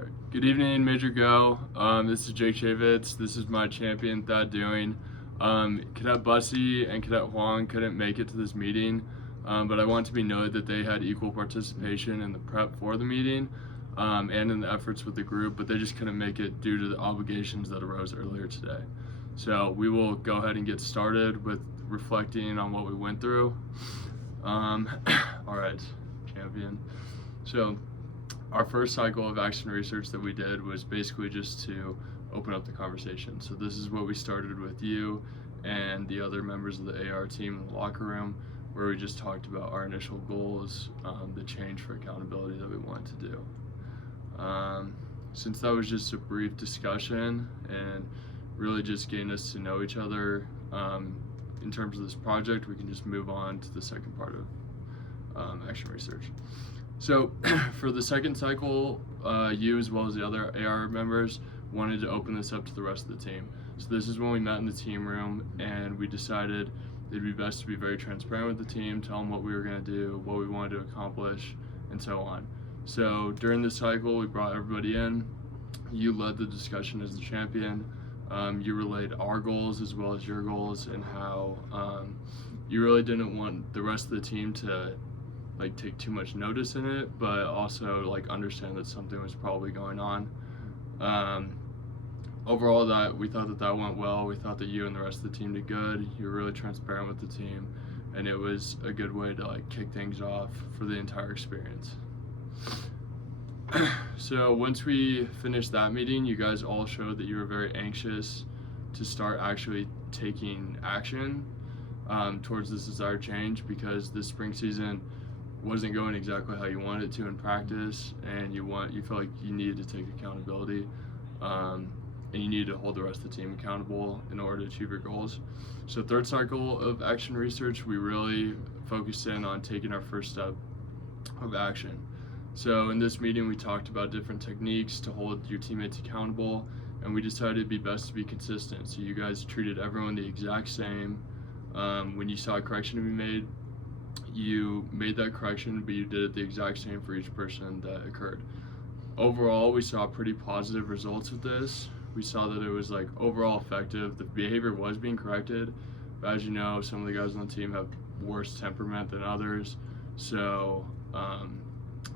All right. Good evening, Major Go. This is Jake Shavitz. This is my champion, Thad Doing. Cadet Bussy and Cadet Huang couldn't make it to this meeting, but I want to be noted that they had equal participation in the prep for the meeting and in the efforts with the group, but they just couldn't make it due to the obligations that arose earlier today. So we will go ahead and get started with reflecting on what we went through. All right, champion. So our first cycle of action research that we did was basically just to open up the conversation. So this is what we started with you and the other members of the AR team in the locker room, where we just talked about our initial goals, the change for accountability that we wanted to do. Since that was just a brief discussion and really just getting us to know each other in terms of this project, we can just move on to the second part of action research. So for the second cycle, you as well as the other AR members wanted to open this up to the rest of the team. So this is when we met in the team room and we decided it'd be best to be very transparent with the team, tell them what we were going to do, what we wanted to accomplish, and so on. So during this cycle, we brought everybody in. You led the discussion as the champion. You relayed our goals as well as your goals, and how you really didn't want the rest of the team to take too much notice in it, but also understand that something was probably going on. Overall, that we thought that went well. We thought that you and the rest of the team did good. You were really transparent with the team, and it was a good way to kick things off for the entire experience. So once we finished that meeting, you guys all showed that you were very anxious to start actually taking action towards this desired change, because this spring season wasn't going exactly how you wanted it to in practice, and you felt like you needed to take accountability, and you needed to hold the rest of the team accountable in order to achieve your goals. So third cycle of action research, we really focused in on taking our first step of action. So in this meeting, we talked about different techniques to hold your teammates accountable, and we decided it'd be best to be consistent. So you guys treated everyone the exact same. When you saw a correction to be made, you made that correction, but you did it the exact same for each person that occurred. Overall, we saw pretty positive results with this. We saw that it was overall effective. The behavior was being corrected, but as you know, some of the guys on the team have worse temperament than others, so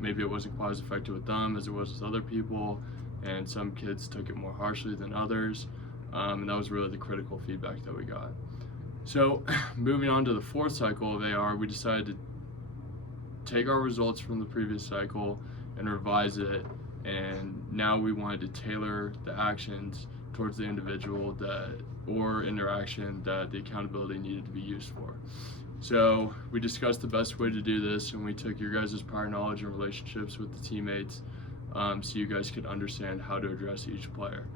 maybe it wasn't quite as effective with them as it was with other people, and some kids took it more harshly than others, and that was really the critical feedback that we got. So moving on to the fourth cycle of AR, we decided to take our results from the previous cycle and revise it, and now we wanted to tailor the actions towards the individual or interaction that the accountability needed to be used for. So we discussed the best way to do this, and we took your guys' prior knowledge and relationships with the teammates so you guys could understand how to address each player.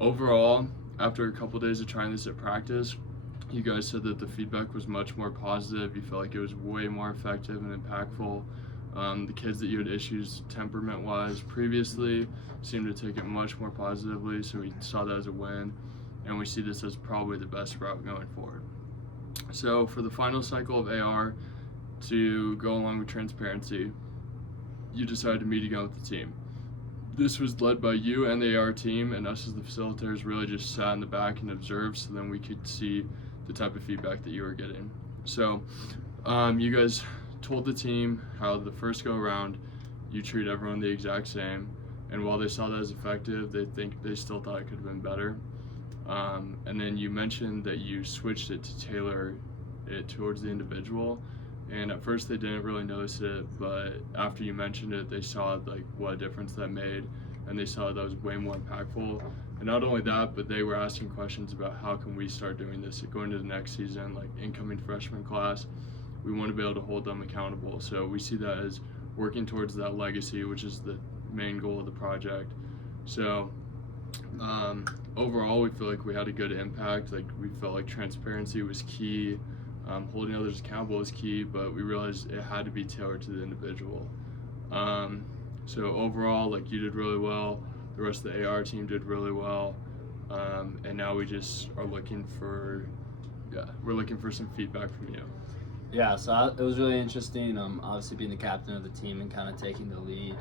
Overall, after a couple days of trying this at practice, you guys said that the feedback was much more positive. You felt like it was way more effective and impactful. The kids that you had issues temperament-wise previously seemed to take it much more positively, so we saw that as a win, and we see this as probably the best route going forward. So for the final cycle of AR, to go along with transparency, you decided to meet again with the team. This was led by you and the AR team, and us as the facilitators really just sat in the back and observed, so then we could see the type of feedback that you were getting. So you guys told the team how the first go around you treat everyone the exact same, and while they saw that as effective, they still thought it could have been better. And then you mentioned that you switched it to tailor it towards the individual, and at first they didn't really notice it, but after you mentioned it, they saw what a difference that made, and they saw that was way more impactful. And not only that, but they were asking questions about how can we start doing this going into the next season, incoming freshman class. We want to be able to hold them accountable. So we see that as working towards that legacy, which is the main goal of the project. So overall, we feel like we had a good impact. We felt like transparency was key, holding others accountable was key, but we realized it had to be tailored to the individual. So overall, you did really well. The rest of the AR team did really well, and now we just are looking for some feedback from you. Yeah, so it was really interesting, obviously being the captain of the team and kind of taking the lead.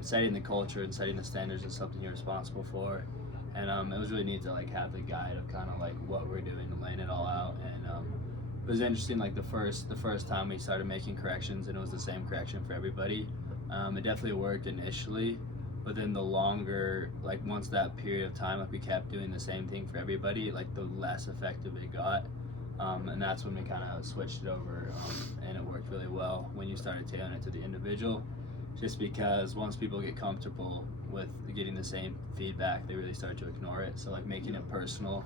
setting the culture and setting the standards is something you're responsible for. And it was really neat to like have the guide of kind of like what we're doing and laying it all out. And it was interesting, like the first time we started making corrections, and it was the same correction for everybody. It definitely worked initially, but then the longer, like once that period of time, like we kept doing the same thing for everybody, like the less effective it got. And that's when we kind of switched it over, and it worked really well when you started tailoring it to the individual, just because once people get comfortable with getting the same feedback, they really start to ignore it. So like making it personal,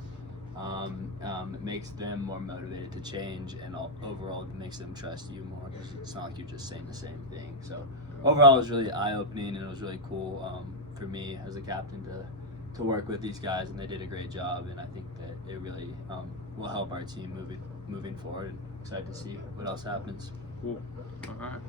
it makes them more motivated to change, and overall it makes them trust you more, because it's not like you're just saying the same thing. So overall it was really eye-opening, and it was really cool for me as a captain to work with these guys, and they did a great job, and I think that it really will help our team moving forward, and excited to see what else happens. Cool. All right.